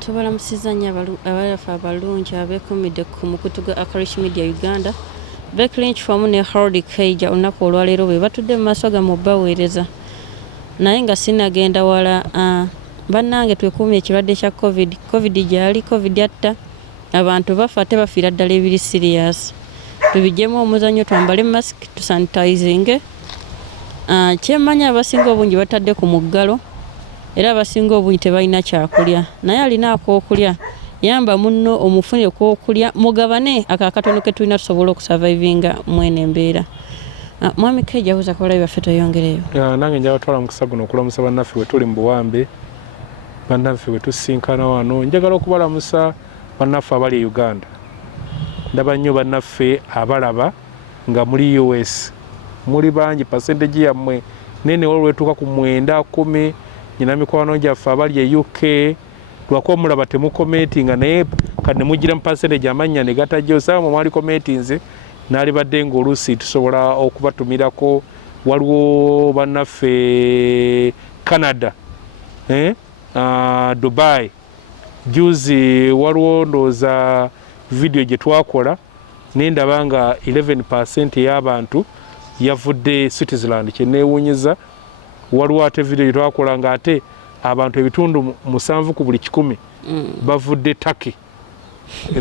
Tubalamusizanya abalafa abalungi abeekumidde ku mukutu gwa Country Media Uganda. Backlinch wamu ne Harold Kaija olunaku olwaleero bwe batudde mu maaso ga mubaweereza. Naye nga sinagenda wala bannange twekuumye ekirwadde kya COVID gyali COVID atta abantu bafa ate bafiira ddala ebiri serious. Tubijjemu omuzannyo twambale mask tusanitizinge. Kyemmanya abasinga obungi batadde ku muggalo era abasinga obungi tebalina kyakulya naye alina ak'okulya yamba munno omufunire kw'okulya mugabane akakatono ke tulina tusobola okusurvivinga mwene embeera. Mwami Kaija huza kwa baffe toyongereyo. Nange njagala twala mukisa guno okulamusa bannaffe we tuli mu buwambe bannaffe we tusinkana wano njagala okubalamusa bannaffe abali e Uganda. Ndaba nnyo bannaffe abalaba nga muri US muri bangi percentage yammwe nene olwetuuka ku 9 10 nyina mikwano gyaffe abali e UK lwako mulaba temukometinga naye kane mugira mu percentage amanya ne gatajjo sawa mwali commentinze nali badde ng'oluusi tusobola okubatumirako waliwo bannaffe Canada Dubai juzi waliwo ndooza video gye twakola nendaba nga 11% y'abantu yavudde Switzerland kyeneewuunyiza waliwo ate video gye twakola nga ate abantu ebitundu 7 ku buli 100 bavudde Turkey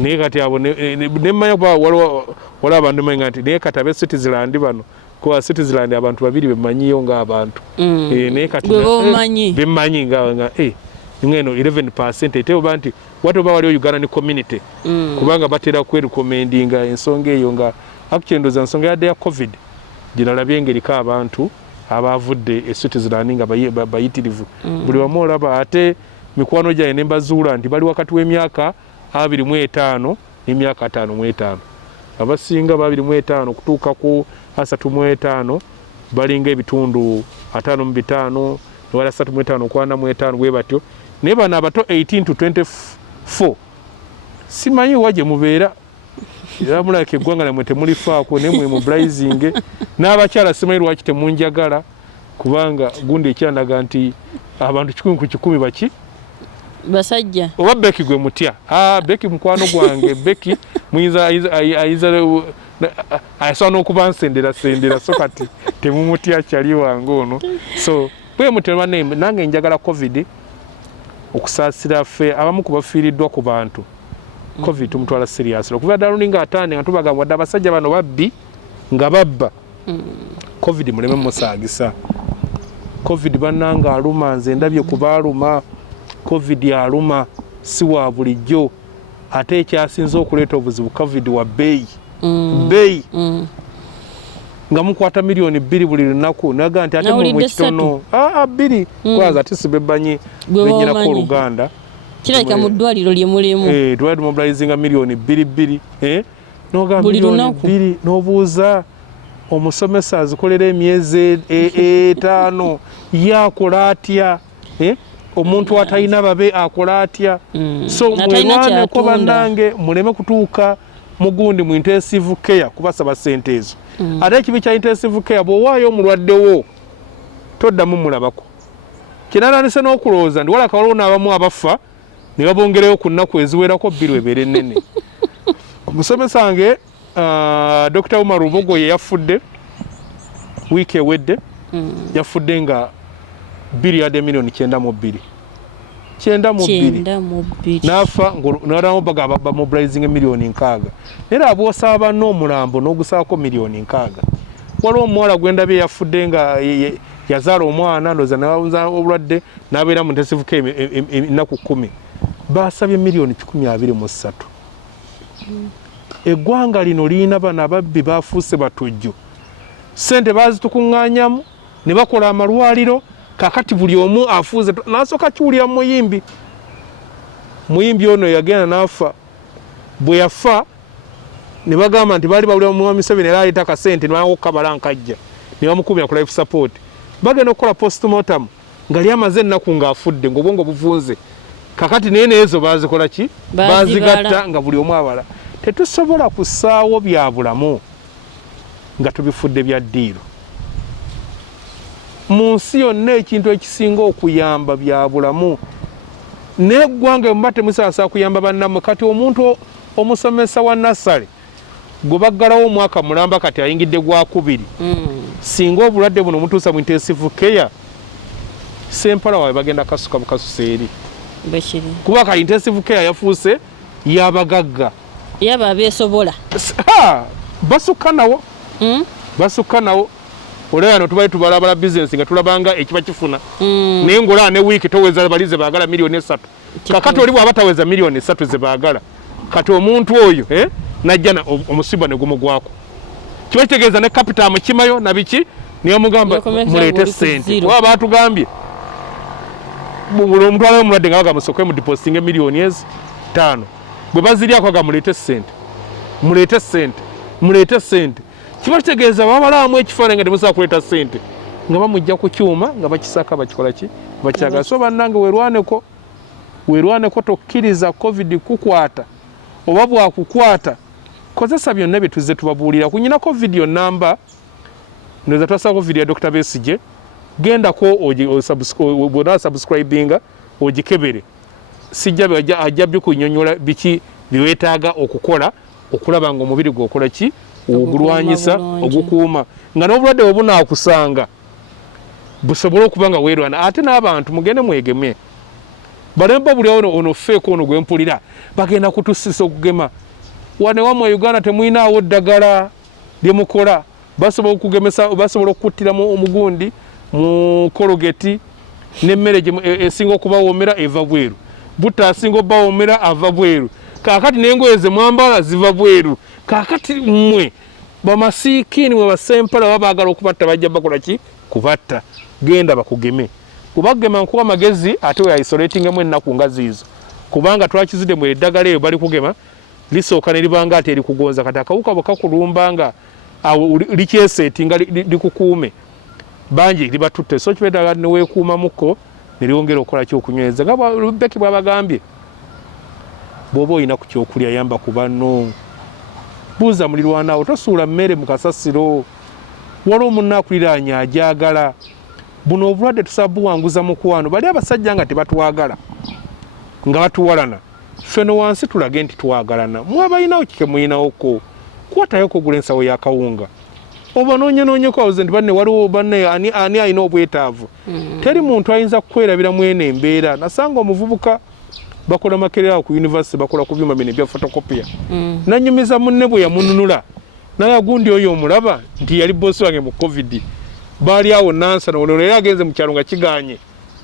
naye kati abo nemmanya kuba waliwo abantu manya nti naye kati abe Switzerland bano kuba Switzerland abantu babiri bemanyiyo ng'abantu naye kati bemanyi nga ngeno 11% ete oba nti watu oba waliwo Ugandan community kubanga batera kwerecommendinga ensonga eyo nga akukendoza ensonga yadde ya COVID ginalabye engeri abantu abavudde e Switzerland nga bayitirivu buli wamu olaba ate mikwano gyaye ne mbazuula nti bali wakati w'emyaka 25 n'emyaka 55 abasinga 25 kutuuka ku 35 balinga ebitundu 55 wala 35 kwana 5 bwe batyo naye bano abato 18 to 24 simanyi waje mubeera era mulake eggwanga namwe temulifaako ne mwe mu blazing n'abakyala simanyi lwaki temunjagala kubanga gundi ekyandaga nti abantu 10 ku 10 baki basajja oba Beki gwe mutya Beki mukwano gwange Beki muyinza ayasana n'okuba nsendera so kati temumutya kyali wange ono so bwe mutelwa nange njagala COVID okusaasira ffe abamu kubafiiriddwa ku bantu COVID tumutwala serious okuva ddala luninga atande nga tubagamba wadde abasajja bano babbi nga babba COVID muleme musaagisa COVID bannanga aluma nze ndabye kubaaluma COVID aluma si wa bulijjo ate ekyasinze okuleeta obuzibu COVID wa bbeeyi nga mukwata milioni 2 buli lunaku naga nti ate mu kitono 2 kwaza ate sibebanyi benyinako Oluganda kirabika mu ddwaliro lye mulimu twali mobilizinga milioni 2 nogamba milioni 2 n'obuuza omusomesa azikolera emyezi 5 yakola atya omuntu atalina babe akola atya so mwerwaneko bannange muleme kutuuka mugundi mu intensive care kubasaba sente ezo ate ekibi kya intensive care bw'owaayo omulwaddewo toddamu mulabako kinalanise n'okulowooza ndi walaka waliwo n'abamu abafa ne babongereyo ku nnaku eziwerako 2 ebeera ennene omusomesa wange Dr. Umar Rubogo ye yafudde wiiki ewedde yafudde nga biri yadde milioni 92 nafa ng'olwalamu bamobilizing milioni 6 era abwosaba n'omulambo n'ogusaako milioni 6 waliwo omuwala gwendabye yafudde nga yazaala omwana ndoza nawuza obulwadde n'abeera mu intensive care ennaku 10 basabye milioni 23 eggwanga lino lirina bano ababbi bafuuse Butujju sente bazitukuŋŋaanyamu ne bakola amalwaliro kakati buli omu afuuze nasooka kiwulira muyimbi ono yagenda n'afa bwe yafa ne bagamba nti baali bawulira mu Museveni era aleta akasente ne bakabala nkajja ne bamukubira ku life support bagenda okukola postmortem nga lyamaze ennaku ng'afudde ng'obwongo buvunze kakati naye neezo bazikola ki bazigatta nga buli omu abala tetusobola kusaawo bya bulamu nga tubifudde bya ddiiro mu nsi yonna ekintu ekisinga okuyamba bya bulamu neggwanga mumate musasa kuyamba bannammwe kati omuntu omusomesa wa nasale gwe baggalawo omwaka mulamba kati ayingidde gwakubiri singa obulwadde buno mutuusa mu intensive care sempala wawe bagenda kasuka bukasusa eri kuba ka intensive care yafuuse yabagagga yaba abeesobola basukka nawo basukka nawo oleyano tubali tubalabala bizinesi nga tulabanga ekiba kifuna naye ngolaa ne wiiki toweza balize baagala miliyoni 3 kakati oli bw'aba taweza miliyoni 3 ze baagala kati omuntu oyo najja omusiba ne gumugwako kiba kitegeeza ne kapita mukimayo na biki niyo mugamba muleete sente waba batugambye omutwala omulwadde nga bagamusokwe mu depositinga miliyoni 5 bwe baziryako aga muleete sente muleete sente muleete sente kiba kitegeeza babalaamu ekifaananyi nga temusobola kuleeta sente nga bamujja ku kyuma nga bakisaka bakikola ki bakyagala so bannange weerwaneko tokkiriza covid kukwata oba bwakukwata kozesa byonna bye tuzze tubabuulira kunyinako vidiyo namba ndoza twasako vidiyo ya Dr. BESIGYE gendako bwona subscribinga ogikebere sijja ajja bikunyonyola biki biweetaaga okukola okulaba nga omubiri gwokola ki ogulwanyisa ogukuuma nga n'obulwadde bwe bunaakusanga busobole okuba nga weerwana ate n'abantu mugende mwegemye balemba buli ono feeko ono gwe mpulira bagenda kutusisa okugema wane wamwe Uganda temuyinaawo ddagala lye mukola basobola okugemesa basobola okukuttiramu omugundi mu kologeti n'emmere esinga okubawoomera eva bweru butta asinga obawoomera ava bweru kaakati n'engoye ze mwambala ziva bweru kaakati mmwe bamasiikini mwe basempala baba baagala okubatta bajja bakola ki kubatta genda bakugeme kubagema nkuba magezi ate we isolatingamu ennaku nga ziizo kubanga twakizidde mu eddagala eyo bali kugema lisooka ne libanga ate erikugonza kati akawuka bwe kakulumbanga likyeseetinga likukuume bangi libatutte so kibeeddagala ne weekuumamuko ne lyongera okukola kyokunyweza nga Beki bw'abagambye bw'oba olina ku kyokulya yamba ku banno buuza mulirwanaawo tosuula mmere mu kasasiro waliwo munnaakuliraanya agyagala buno obulwadde tusaba buwanguza mukwano bali abasajja nga tebatwagala nga batuwalana ffeno wansi tulage nti twagalana mwabalinawo kike muyinawoko kwatayoko gula ensawo yakawunga oba noonyenoonyeko awoze nti banne waliwo banne ani alina obwetaavu teri muntu ayinza kukwerabira mwene embeera nasanga omuvubuka bakola makerera ku university bakola ku byuma bino ebya photocopia nanyumiza munne bwe yamununula naye gundi oyo omulaba nti yali bosi wange mu covid baali awo nansa ono era agenze mu kyalo nga kiganye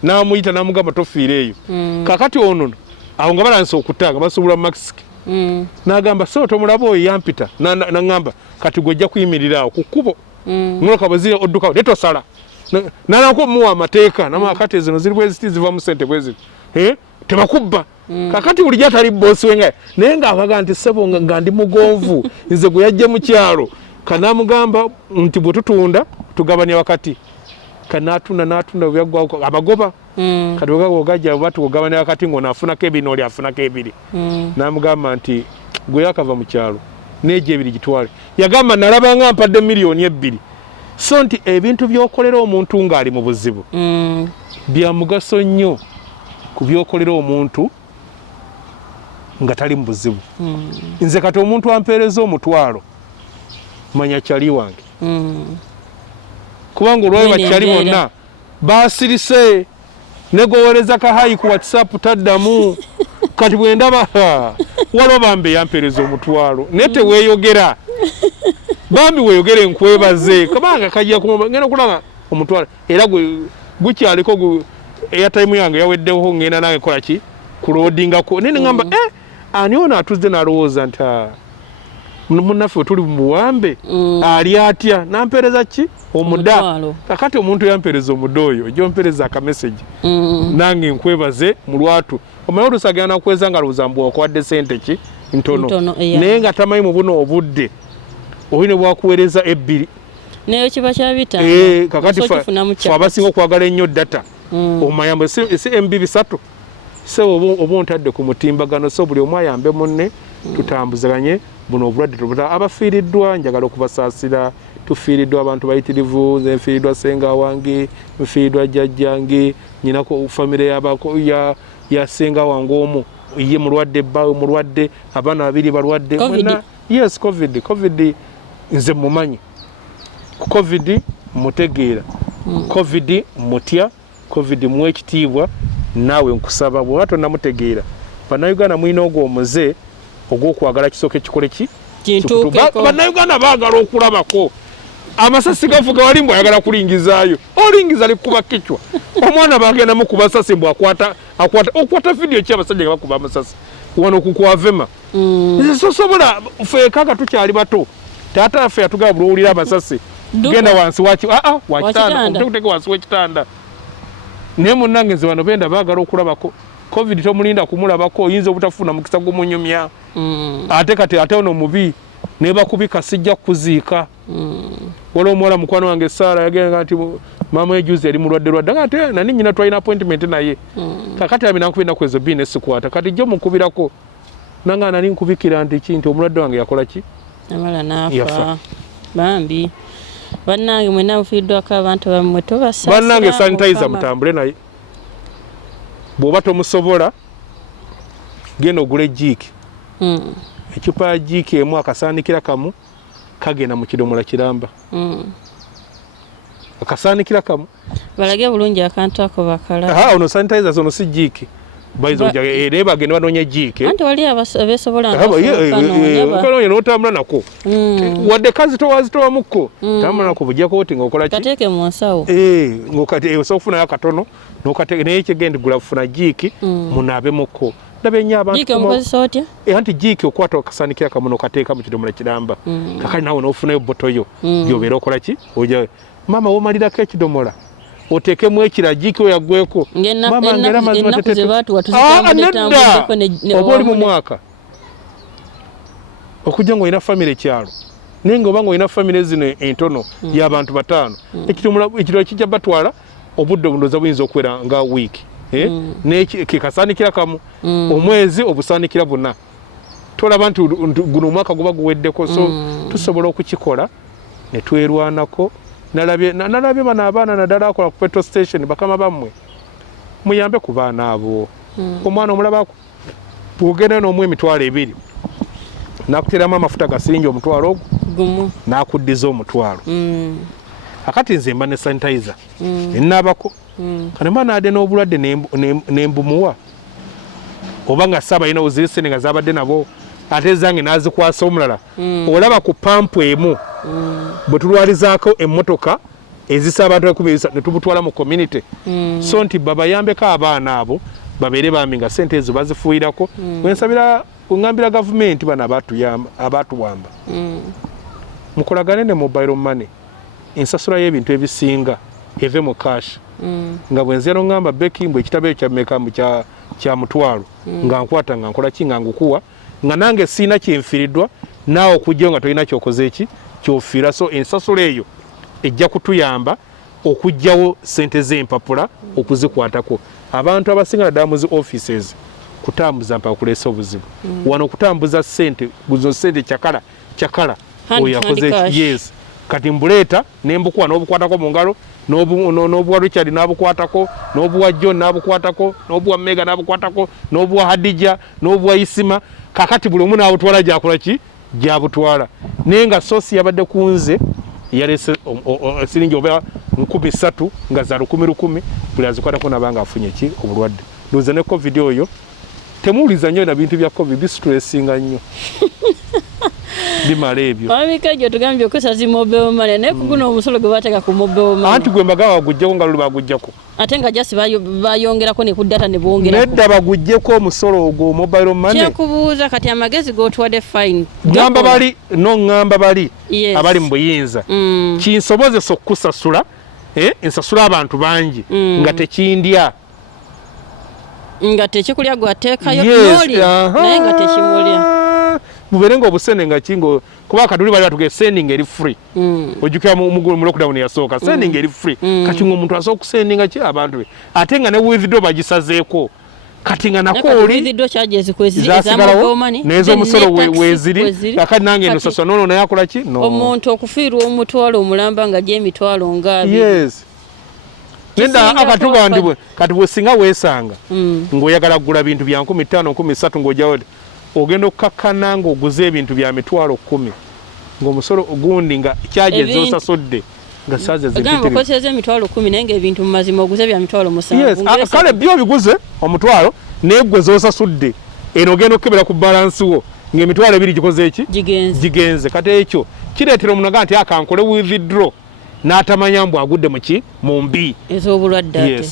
n'amuyita n'amugamba tofiire eyo kakati ono awo nga balansa okutanga basobola mask n'agamba so tomulaba oyo yampita n'angamba kati gwe ojja kuyimirira awo ku kkubo noloka bwe ziri oddukawo netosala n'alako muwa amateeka namakati zino ziri bweziti ziva mu sente bweziti tebakubba kakati bulijjo atali bosi wenga naye ng'abaga nti ssebo nga ndi mugonvu nze gwe yajja mu kyalo kanamugamba nti bwe tutunda tugabanya wakati kanatunda byaggwako abagoba kati ogajja batugabanya wakati ng'onaafunako ebiri n'oli afunako ebiri namugamba nti gwe yakava mu kyalo n'egyo ebiri gitwale yagamba nalabanga mpadde miliyoni 2 so nti ebintu by'okolera omuntu ng'ali mu buzibu bya mugaso nnyo ku by'okolera omuntu nga tali mu buzibu nze kati omuntu ampeereza omutwalo manya kyali wange kubanga olwayo bakyali bonna basirise negowereza kahayi ku WhatsApp taddamu kati bwe ndaba waliwo bambi yampeereza omutwalo naye teweeyogera bambi weeyogere nkwebaze kubanga kajja ngenda okulaba omutwalo era gukyaliko airtime yange yaweddewo ngenda nange kola ki kuloadingako naye ngamba ani ono atuzze n'alowooza nti munnaffe tuli mubuwambe ali atya nampeereza ki omuda kakati omuntu yampeereza omuda oyo ojja ompeereza akameseji nange nkwebaze mu lwatu omanyi olusagana nakweza nga lowooza okwadde sente ki ntono naye nga tamanyi mu buno obudde oyine bwakuweereza 2 naye kiba kyabitanga kakati fe abasinga okwagala ennyo data omayambo si MB 3 so oba ontadde ku mutimbagano so buli omu ayambe munne tutambuzaganye buno obulwadde tubuta abafiiriddwa njagala okubasaasira tufiiriddwa abantu bayitirivu nze nfiiriddwa senga wange nfiiriddwa jjajjange nyinako famire yasenga wange omu ye mulwadde bbawe mulwadde abaana babiri balwadde yes covid nze mumanyi covid mutegeera covid mutya covid mwekitiibwa naawe nkusaba bwe bato namutegeera bannayuganda mulina ogwo omuze ogw'okwagala kisooka ekikole ki bannayuganda baagala okulabako amasasi gavuga wali mbw ayagala kulingizaayo olingiza likuba kicwa omwana bagenda mukuba sasi mbw okwata vidiyo ki abasajja nga bakuba amasasi wano kukwavema sosobola feekanga tukyali bato taata affe yatugaba buli owulira amasasi genda wansi wakitanda wansi w'ekitanda naye munnange nze bano benda baagala okulabako covid tomulinda kumulabako oyinza obutafuna mukisa gumunyumya ate kati ate ono mubi nebakubika sijja kuziika waliwo omuwala mukwano wange Saara yagenda nti maama ejuzi yali mulwadde ate nani nyina twalina appointment naye kakati abi nankubira kwezo bine sikwata kati jjo mukubirako nanga nani nkubikira nti omulwadde wange yakola ki amala nafa bambi bannange mwena mufiiddwako abantu bammwe tobasasa bannange sanitizer mutambule naye bw'oba tomusobola genda ogula ejiiki ecupa ya jiiki emu akasaanikira kamu kagenda mu kidomola kiramba akasaanikira kamu balage bulungi akantu ako bakala ono sanitizer ono si jiiki bayizoja era bagenda banoonya jiiki anti wali abeesobola nkanoonya n'otambula nako wadde kazi towazitowamukko tambula nako bujjako oti ng'okola ki kateeke mu nsawo osobola okufunayo akatono naye ekigenda gula kufuna jiiki munaabemukko ndabye nnyo abantu anti jiiki okwata okasaanikira kamu n'okateeka mu kidomola kiramba kakali naawe n'ofunayo botoyo gy'obeera okola ki maama womalirako ekidomola otekemu ekira jiiki oyagweko mama ngera mazima oba oli mu mwaka okujja ng'olina famire ekyalo naye ng'oba ng'olina famire zino entono y'abantu bataano ekitolo kijja batwala obudde obundoza buyinza okuwera nga wiiki kekasaanikira kamu omwezi obusaanikira buna tolaba nti guno omwaka guba guweddeko so tusobola okukikola ne twerwanako nalabye bano abaana naddala akola ku petrol station bakama bammwe muyambe ku baana abo omwana omulabako bwogenda n'omu emitwalo ebiri nakuteramu amafuta gasingi omutwalo ogwo nakuddiza omutwalo akati nze mba ne sanitizer ennaabako kanema naade n'obulwadde nembumuwa oba nga saaba yina ozirisene nga zabadde nabo ate zange nazikwasa omulala olaba ku pampu emu bwe tulwalizaako emmotoka ezisa abantu ne tubutwala mu community so nti babayambeko abaana abo babeere bambi nga sente ezo bazifuuyirako wengambira gavumenti bano abatuwamba mukolagane ne mobile money ensasula y'ebintu ebisinga eve mu cash nga bwenze ngamba beki mbwe ekitabo ekyo kyameka kya mutwalo nga nkwata nga nkola ki nga ngukuwa nga nange siina kyenfiriddwa naawe okujjayo nga tolina kyokoze eki kyofiira so ensasula eyo ejja kutuyamba okugjawo sente z'empapula okuzikwatako abantu abasinga naddala mu zi offices kutambuza mpaka kuleesa obuzibu wano okutambuza sente guzo sente kyakala oyo yakoze eki yes kati mbuleeta nembukuwa n'obukwatako mu ngalo n'obuwa Richard n'abukwatako n'obuwa John n'abukwatako n'obuwa Mega n'abukwatako n'obuwa Hadija n'obuwa Isima kakati buli omu n'abutwala gyakola ki gyabutwala naye nga sosi yabadde ku nze yalese siringi oba 3,000 nga za 1,000 buli azikwatako nabanga afunye ki obulwadde ndoza ne covid oyo temuwuliza nnyo na bintu bya covid bistressinga nnyo bimala ebyo Kaija tugambye okusazi mobile money naye kuguno omusolo gwe bateeka ku mobile money anti gwe mbaga bagujjako nga luli bagujjako ate nga jasi bayongerako ne ku data ne bongera nedda bagujjeko omusolo ogwo mobile money kyakubuuza kati amagezi g'otwadde fine ngamba bali abali mu buyinza kinsobozesa okukusasula ensasula abantu bangi nga tekindya nga tekikulya gwateekayo n'olya naye nga tekimulya muberenga obusene nga kingo kuba kaduli bali batuge sending eri free ojukira mu lockdown yasooka sending eri free kati ngo omuntu asooka kusendinga ki abantu be ate nga ne withdraw bagisazeeko kati nga nako oli withdraw charges kweziri za money nezo musolo weziri akati nange nosaswa nono naye akola ki no omuntu okufiirwa omutwalo omulamba nga gye emitwalo ngabi yes nenda akatuga ndi kati bwesinga weesanga ng'oyagala kugula bintu bya 15 13 ng'ojjawo ogenda okukakkana ng'oguze ebintu bya 10,000 ng'omusolo ogundi nga kyajeza osasudde nga saaze zigamba okoseza 10,000 naye ng'ebintu mu mazima oguze bya 7,000 kale byo biguze omutwalo neegwe z'osasudde eno ogenda okukebera ku balansi wo ng'emitwalo ebiri gikoze eki gigenze kati ekyo kireetera omuntu agaa nti akankole withdraw n'atamanya mbu agudde mu mbi ez'obulwadde ate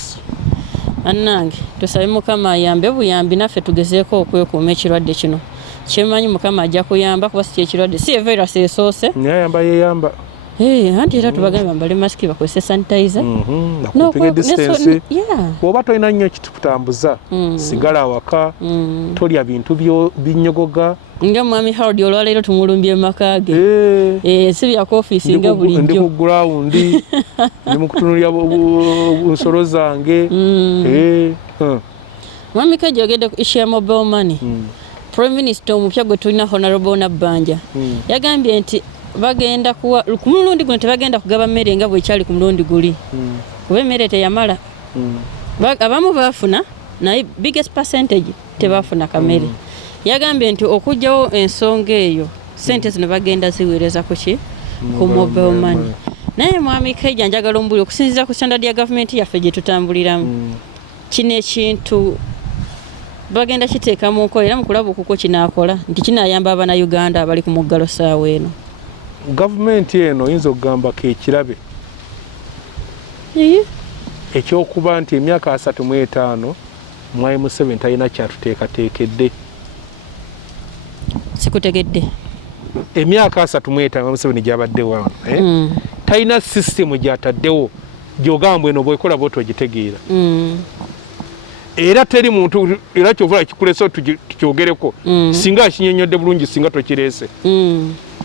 annange tusabe mukama ayambe buyambi naffe tugezeeko okwekuuma ekirwadde kino kyemanyi mukama ajja kuyamba kuba si kyekirwadde si evirus esoose nayamba yeyamba anti era tubagambe bambale masiki bakozese sanitizer nakupige distance bw'oba tolina nnyo ekitukutambuza sigala awaka tolya bintu binyogoga nga mwami Harold olwaleero tumulumbye maka ge si bya kofiisi nga bulijjo ndi ku gurawundi ndi mu kutunulya nsolo zange mwami Kaija ogedde ku issue ya mobile money Prime Minister omupya gwe tulina Honorable Nabbanja yagambye nti bagenda kuwa ku mulundi guno tebagenda kugaba mmere nga bwekyali ku mulundi guli kuba emmere teyamala abamu baafuna naye biggest percentage tebafuna kamere yagambye nti okujjawo ensonga eyo sente zino bagenda ziweereza ku mobile money naye mwami Kaija njagala ombuli okusinziira ku standard ya gavumenti yaffe gye tutambuliramu kino ekintu bagenda kiteeka mu nkola era mu kulaba okuko kinaakola nti kinaayamba Abanayuganda abali ku muggalo saawa eno gavumenti eno oyinza okugamba kekirabe ekyokuba nti emyaka 35 mwai Museveni talina kyatuteekateekedde sikutegedde emyaka 35 Museveni gyabaddewo talina sisitemu gyataddewo gyogambwa eno bwekola bwoti ogitegeera era teri muntu era kyovula kikulesa tukyogereko singa akinyonyodde bulungi singa tokireese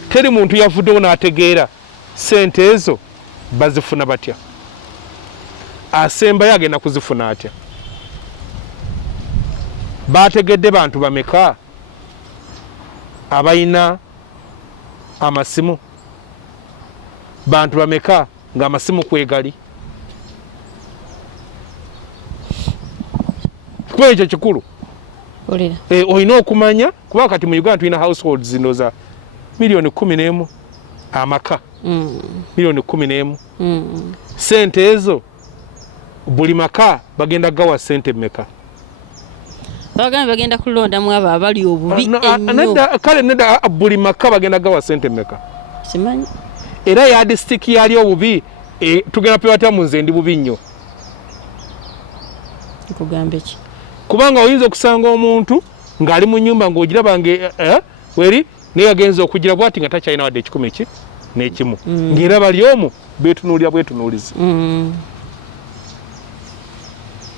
teri muntu yavuddewo n'ategeera sente ezo bazifuna batya asembayo agenda kuzifuna atya bategedde bantu bameka abayina amasimu bantu bameka nga amasimu kwegali kuba ekyo kikulu olina okumanya kuba kati mu Uganda tulina households zino za milioni 11 amaka milioni 11 sente ezo buli maka bagenda gawa sente meka bagenda kulondamu abo abali obubi kale nedda buli maka bagenda gawa sente meka simanyi era ya district yali obubi tugenda pewata mu nze ndi bubi nnyo nkugambe ki kubanga oyinza okusanga omuntu ng'ali mu nnyumba ng'ogiraba weri naye agenza okugira bwati nga takyalina wadde 10 n'ekimu ng'era bali omu beetunuulira bwetunuulizi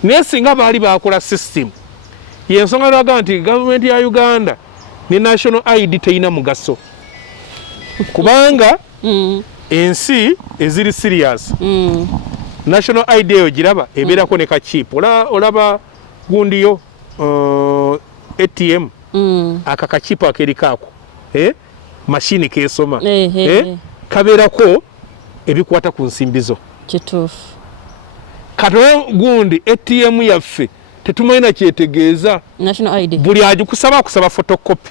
naye singa baali bakola system yensonga lwaga nti gavumenti ya Uganda ne national ID teyina mugaso kubanga ensi eziri serious national ID eyo giraba ebeerako ne kachiip olaba gundiyo ATM aka kachiip akerikaako mashini kesoma kabeerako ebikwata ku nsimbizo kituufu katono gundi ATM yaffe tetumanyi kyetegeeza national ID buli agikusaba kusaba photocopy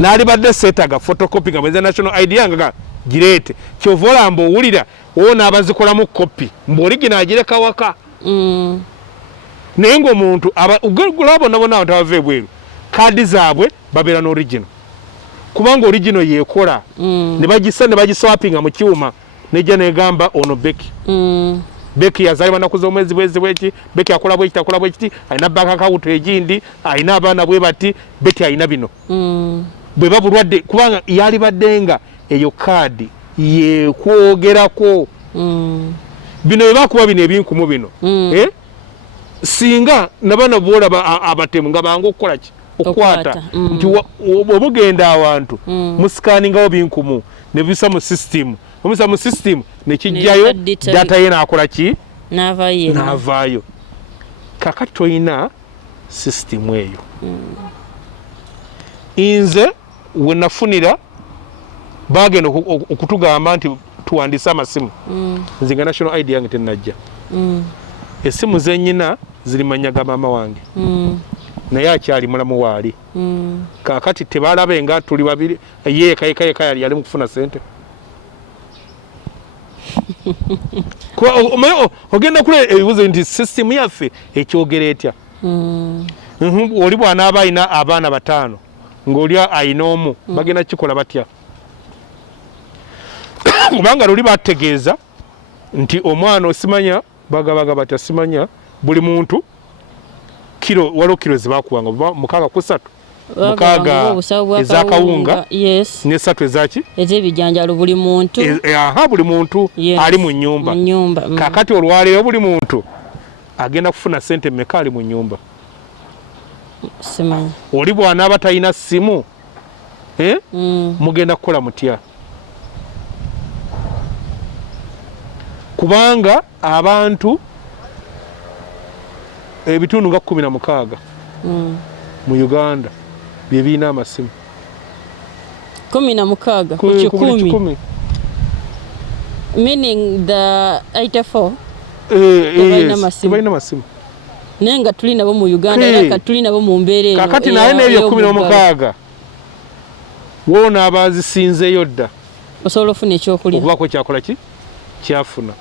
naali badde seetaga photocopy nga bweza national ID yange gireete kyova olamba owulira woona abazikolamu kopi mbuoligina agireka waka naye ng'omuntu ugula bonna bonna abantu abava ebweru kaadi zaabwe babeera n'original kubanga original yeekola ne bagiswapinga mu kyuma nejja negamba ono beki beki yazalibwa naku z'omwezi bweki beki akola bwekiti akola bwekiti alina bank account egindi alina abaana bwe bati beki alina bino bwe babulwadde kubanga yali baddenga eyo kaadi yekwogerako bino bwe bakuba bino ebinkumu bino singa nabana boolaba abatemu nga bangu okukola ki okukwata nti obugenda awantu musikaningawo binkumu ne bisa mu system omisa mu system nekijjayo data ye nakola ki n'avaayo kakati toyina system eyo nze we nafunira bagenda okutugamba nti tuwandiise amasimu nze nga national ID yange tennajja essimu zennyina ziri manya ga maama wange naye akyali mulamu waali kaakati tebalabe nga tuli babiri ye kayeka yali mu kufuna sente ogenda kule ebibuzo nti sisitemu yaffe ekyogera etya oli bw'anaaba ayina abaana 5 ng'oli ayina omu bagenda kikola batya kubanga luli bategeeza nti omwana osimanya bagabaga batya simanya buli muntu kilo waliwo kilo zebakuwanga 6 6 ezakawunga ne 3 ezaki ez'ebijanjalo buli muntu buli muntu ali mu nnyumba kakati olwaleero buli muntu agenda kufuna sente mmeka ali mu nnyumba simanyi oli bw'anaaba talina ssimu mugenda kukola mutya kubanga abantu ebitundu nga 16 mu Uganda bye birina amasimu 16 ku 10 meaning the 84 tebalina masimu naye nga tuli nabo mu Uganda era tuli nabo mu mbeera eno kakati naye n'ebyo 16 woona abazisinzeyo dda osobola ofuna ekyokulya okubako kyakola ki kyafuna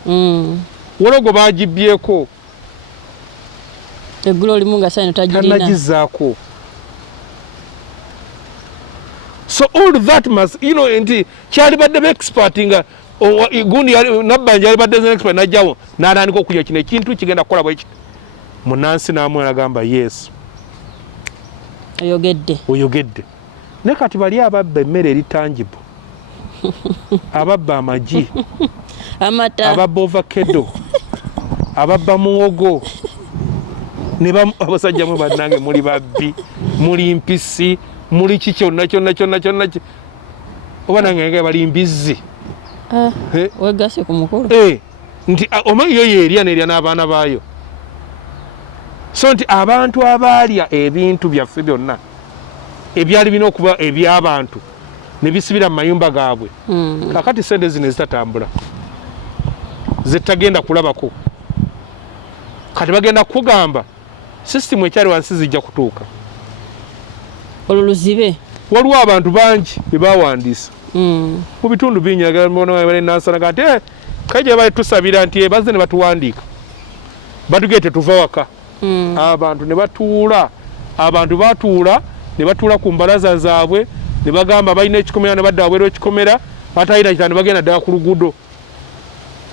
wologo bagibyeko eggulo olimu nga saino tagirina tanagizaako so all that must nti kyali badde expert nga gundi nabbanja yali badde expert najjawo n'atandika okulya kino ekintu kigenda kukola bweki munansi namwe agamba yes oyogedde ne kati bali ababba emmere eri tangible ababba amagi amata ababba ovakado ababba muwogo abasajja mwe bannange muli babbi muli mpisi muli ki kyonna oba nange bali mbizzi wegase ku mukulu nti omanyi yo yerya nerya n'abaana baayo so nti abantu abaalya ebintu byaffe byonna ebyali birina okuba eby'abantu ne bisibira mu mayumba gaabwe kakati sente zino ezitatambula zetagenda kulabako kati bagenda kugamba sisitemu ekyali wansi zijja kutuuka olwo luzibe waliwo abantu bangi bebawandiisa mu bitundu bingi nansanaga nti Kaija bali tusabira nti bazze ne batuwandiika batugee tetuva waka abantu ne batuula abantu batuula ne batuula ku mbalaza zaabwe ne bagamba balina ekikomera ne badda wabweru ekikomera batayina kitani bagenda ddala ku luguudo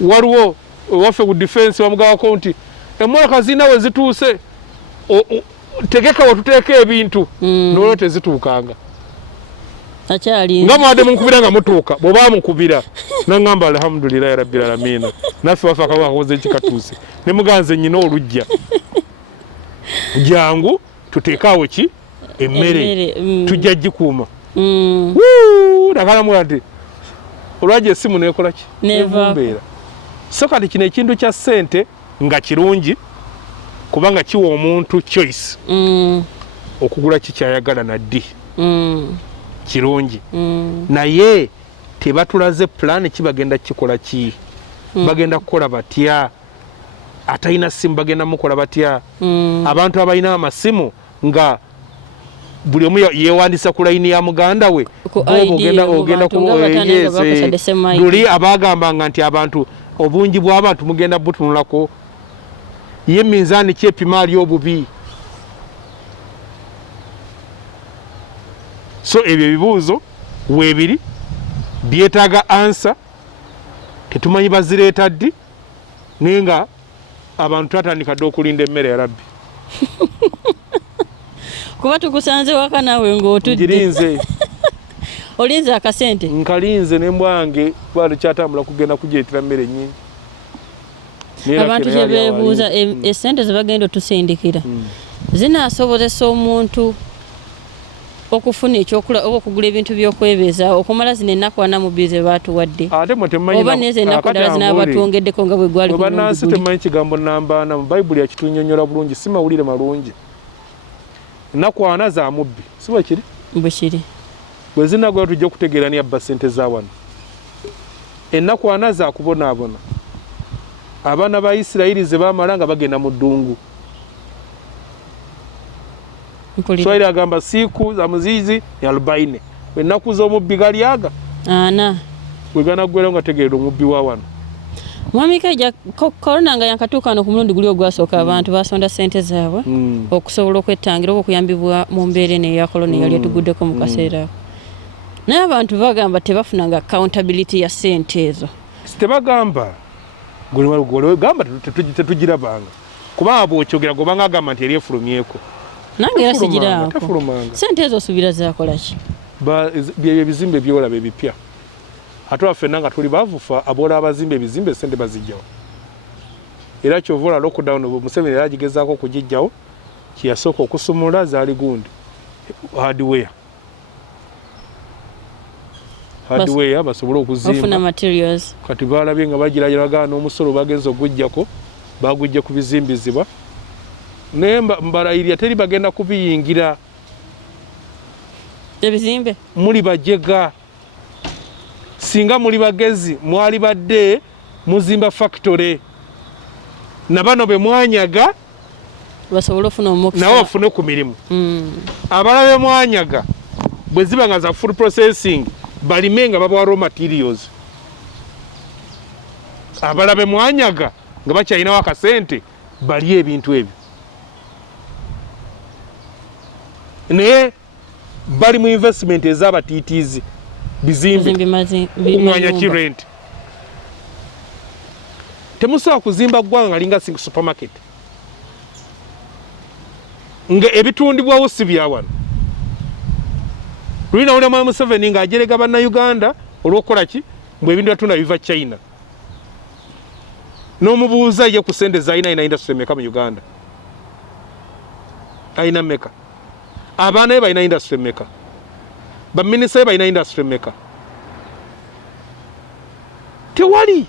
waliwo waffe ku defense bamugawako nti emmoloka zirina we zituuse tegeka wetuteeka ebintu nolwo tezituukanga nga mwadde munkubira nga mutuuka bw'oba mukubira naŋŋamba alhamdulillahi rabbil alamina naffe waffe akawa kakoze ekikatuuse ne muganze nnyina olujja jangu tuteekaawo ki emmere tujja gikuuma nakalamula nti olwajja essimu nekola ki nevumbeera so kati kino ekintu kya ssente nga kirungi kubanga kiwa omuntu choice okugula kikyayagala naddi kirungi naye tebatulaze plan kibagenda kikola ki bagenda kukola batya atalina simu bagenda mukola batya abantu abalina amasimu nga buli omu yeewandisa ku layini ya muganda we ogenda luli abagambanga nti abantu obungi bw'abantu mugenda butunulako ye minzaani kyepima ali obubi so ebyo ebibuuzo weebiri byetaaga ansa tetumanyi bazireeta ddi naye nga abantu twatandika dde okulinda emmere ya rabbi kuba tukusanze waka naawe ng'otudde ngirinze olinze akasente nkalinze nembwange balikyatambula kugenda kujeetera mmere nyingi abantu kyebeebuuza esente zebagenda otusindikira zinaasobozesa omuntu okufuna ekyokula oba okugula ebintu by'okwebeezaawo okumala zino ennaku ana mu bize baatuwadde oba nezo ennaku ddala zinaabatwongeddeko nga bwe gwali bannansi temanyi kigambo nambaana mu bayibuli yakitunyonnyola bulungi si mawulire malungi ennaku ana za mubbi si bwe kiri bwe kiri bwe zinagula tujja okutegeera ni abba ssente za wano ennaku ana za kubonaabona abaana ba Isirayiri ze baamala nga bagenda mu ddungu. Swahili agamba siku za muzizi ya 40 ennaku z'omubbi galyaga ana wegana gwera nga tegeera omubbi wa wano. Mwami Kaija korona nga yankatuuka wano ku mulundi guli ogwasooka abantu basonda ssente zaabwe okusobola okwettangira oba okuyambibwa mu mbeera eno eya korona eyali etuguddeko mu kaseera ako. Naye abantu bagamba tebafunanga accountability ya ssente ezo. Tebagamba gamba tetugirabanga kubanga bw'okyogera gobanga agamba nti eri efulumyeko. Nange era sigiraako. Ssente ezo osuubira zaakola ki? Byebyo ebizimbe byolaba ebipya. Ate waffe nanga tuli bavufa abola abazimba ebizimbe ssente bazijjawo. Era kyova lockdown Museveni era agigezaako okugijjawo kiyasooka okusumula zaali gundi hardware basobole okuzimba materials. Kati balabye nga bagiragiraga n'omusolo bagenza ogujjako bagujja ku bizimbizibwa naye mbalayirya teri bagenda kubiyingira ebizimbe muli bajega singa muli bagezi mwali badde muzimba factory na bano be mwanyaga basobole ofuna omukisa nawe ofune ku mirimu abalabe mwanyaga bwe ziba nga za food processing balimenga baba raw materials abalabe mwanyaga nga bakyalinawo akasente bali ebintu ebyo naye bali mu investment ez'abatiitiizi bizimbe kumwanya kirent temusobola kuzimba ggwanga nga linga sing supermarket nga ebitundibwawo si bya wano. Lulina ule mwa Museveni nga ajerega bannayuganda olw'okukola ki mbwe ebintu atunda biva China n'omubuuza ye ku ssente z'alina ina industry meka mu Uganda alina meka abaana be balina industry meka baminisita be balina industry meka tewali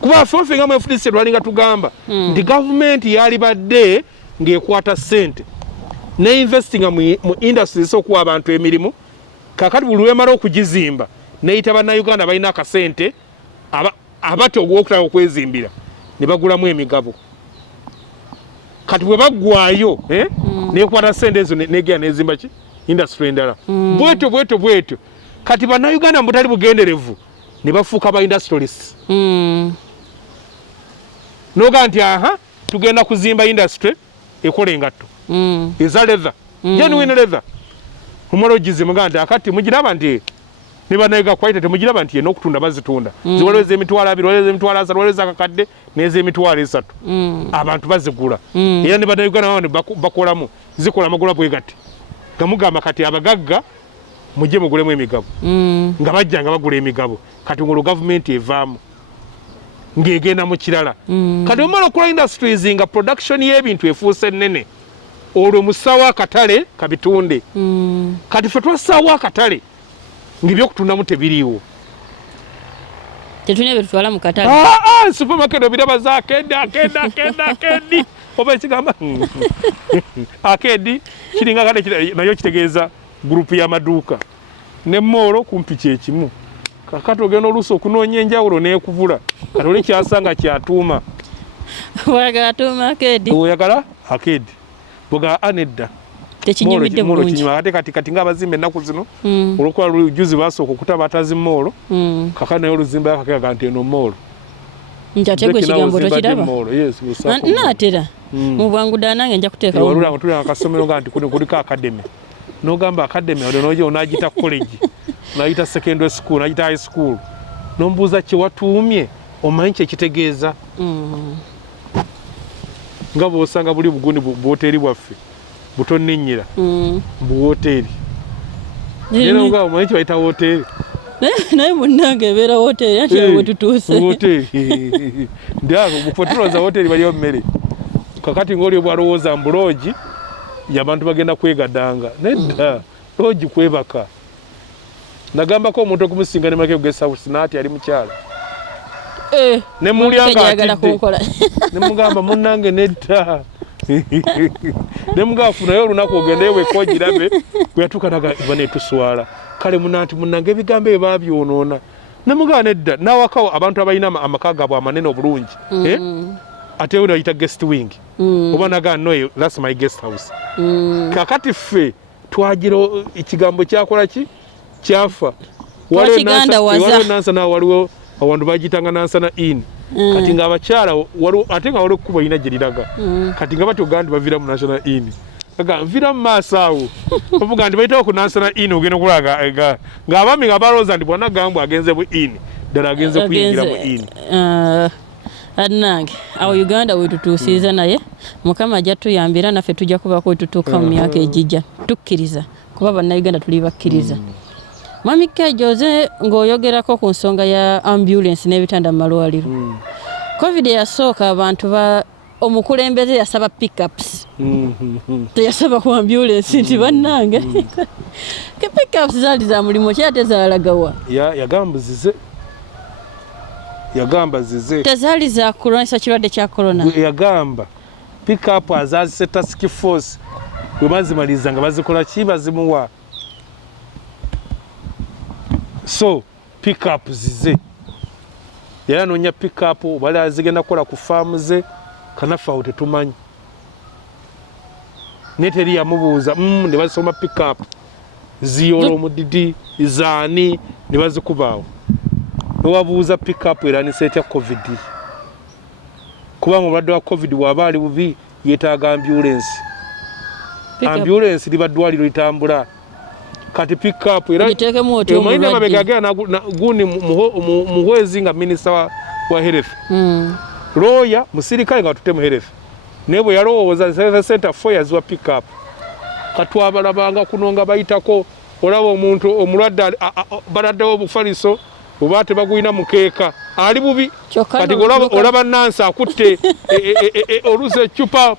kuba ffe nga mu FDC lwalinga tugamba nti gavumenti yali badde ng'ekwata ssente ne investinga mu industry z'okuwa abantu emirimu kakati buli lwemala okugizimba neyita bannayuganda balina akasente abati ogwokutala okwezimbira ne bagulamu emigabo kati bwe baggwayo nekwata ssente ezo negenda nezimba ki industry endala bwetyo kati bannayuganda mu butali bugenderevu ne bafuuka ba industrialists noga nti aha tugenda kuzimba industry ekola engatto eza leather genuine leather humoro gizimuga nti akati mugiraba nti ne banayiga kwaita temugiraba nti n'okutunda bazitunda ziwaleze emitwalo 2 waleze emitwalo 3 waleze akakadde neze emitwalo 3 abantu bazigula era ne banayuganda bano bakolamu zikola amagula bwegati gamugamba kati abagagga mujje mugulemu emigabo nga bajja nga bagula emigabo kati ngolo government evaamu ngegenda mu kirala kati omala okukola industries nga production y'ebintu efuuse nnene olwo musawo akatale kabitunde kati ffe twasaawo akatale ng'ebyokutundamu tebiriiwo tetulina byetutwala mu katale supermarket obiraba za akedi oba ekigamba akedi kiringa kade nayo kitegeeza gurupu y'amaduuka ne moolo kumpi kyekimu kakati ogenda oluusi okunoonya enjawulo n'ekubula kati oli kyasanga kyatuuma oyagala tuuma akedi oyagala akedi bwega anedda tekinyumidde bulungi ate kati ng'abazimba ennaku zino olwokuba lujuzi basooka okutaba atazi moolo kakati naye oluzimba yakakega nti eno moolo nti ate gwe ekigambo tokiraba naatera mu bwangu ddala nange nja kuteekawo walulanga tulina akasomero nga nti kuliko academy n'ogamba academy olwo nojo onaagita college onaagita secondary school onaagita high school n'ombuuza kyewatuumye omanyi kyekitegeeza nga bw'osanga buli bugundi bwoteri bwaffe butonennyira buwoteeri era nga omanyi kyebayita woteeri naye munnange ebeera woteeri ati we tutuuse woteeri ndago bwe tulowooza woteeri baliyo mmere kakati ng'oli bwalowooza mbuloogi y'abantu bagenda kwegadanga nedda loogi kwebaka nagambako omuntu okumusinga ne make guest house naati ali mukyala ne mulyanga atidde ne mugamba munnange nedda ne mugafu naye olunaku ogendeyo bwekogirabe bwe yatuuka naga banetuswala kale munanti munnange ebigambo ebyo babyonoona Nemugana edda nawakawo abantu abalina amaka gaabwe amanene obulungi ate we ayita guest wing oba nagana no that's my guest house kakati ffe twagira ekigambo kyakola ki kyafa waliwo nansana waliwo awantu bagitanga nansana in kati nga abakyala waliwo ate nga waliwo ekkubo lina gye liraga kati nga batyo gandi bavira mu national in aga nvira mu maaso awo bavuga nti bayitawo ku nansana in ogenda okulaga ng'abaami nga balowooza nti bwana gambwe agenze mu in ddala agenze kuyingira mu in Adnange awo Uganda wetutuusiiza naye Mukama ajja tuyambira naffe tujja kubaako wetutuuka mu myaka egijja tukkiriza kuba bannayuganda tuli bakkiriza Mwami Kaija oze ng'oyogerako ku nsonga ya ambulance n'ebitanda mu malwaliro covid yasooka abantu omukulembeze yasaba pickups teyasaba ku ambulance nti bannange pickups zaali za mulimo ki ate zaalagawa yagamba zize tezaali za kulwanyisa kirwadde kya corona yagamba pickup azazise task force bwe bazimaliza nga bazikola ki bazimuwa so pickup zize yali anoonya pickup bali azigenda kukola ku faamu ze kanaffe awo tetumanyi naye teri yamubuuza ne bazisoma pickup ziyoola omudidi zaani ne bazikubaawo nowabuuza pickup eranisa etya covid kubanga omulwadde wa covid bw'aba ali bubi yeetaaga ambulance liba ddwaliro litambula kati pickup era omanyi amabega agenda gundi muhwezi nga minisita wa health lawyer musirikale nga watute mu health naye bwe yalowooza health center 4 yaziwa pickup katwabalabanga kuno nga bayitako olaba omuntu omulwadde baladdewo obufaliso oba tebagulina mukeeka ali bubi kati olaba nansi akutte olusa ecupa